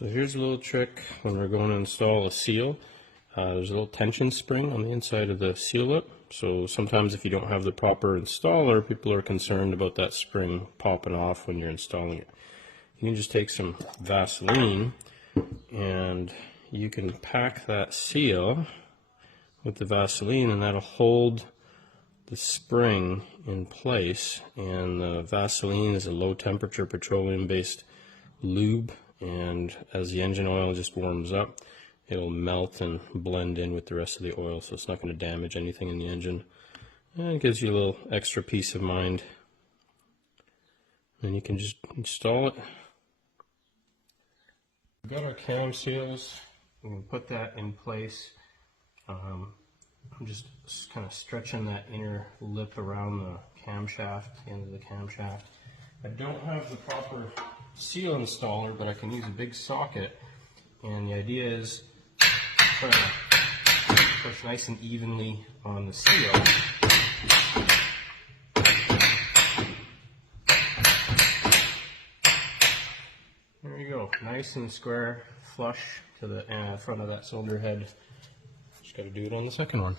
So here's a little trick when we're going to install a seal. There's a little tension spring on the inside of the seal lip. So sometimes if you don't have the proper installer, people are concerned about that spring popping off when you're installing it. You can just take some Vaseline and you can pack that seal with the Vaseline, and that'll hold the spring in place. And the Vaseline is a low temperature petroleum based lube, and as the engine oil just warms up, it'll melt and blend in with the rest of the oil, so it's not going to damage anything in the engine. And it gives you a little extra peace of mind. And you can just install it. We've got our cam seals. We can put that in place. I'm just kind of stretching that inner lip around the camshaft, the end of the camshaft. I don't have the proper seal installer, but I can use a big socket, and the idea is try to push nice and evenly on the seal. There you go, nice and square, flush to the front of that cylinder head. Just got to do it on the second one.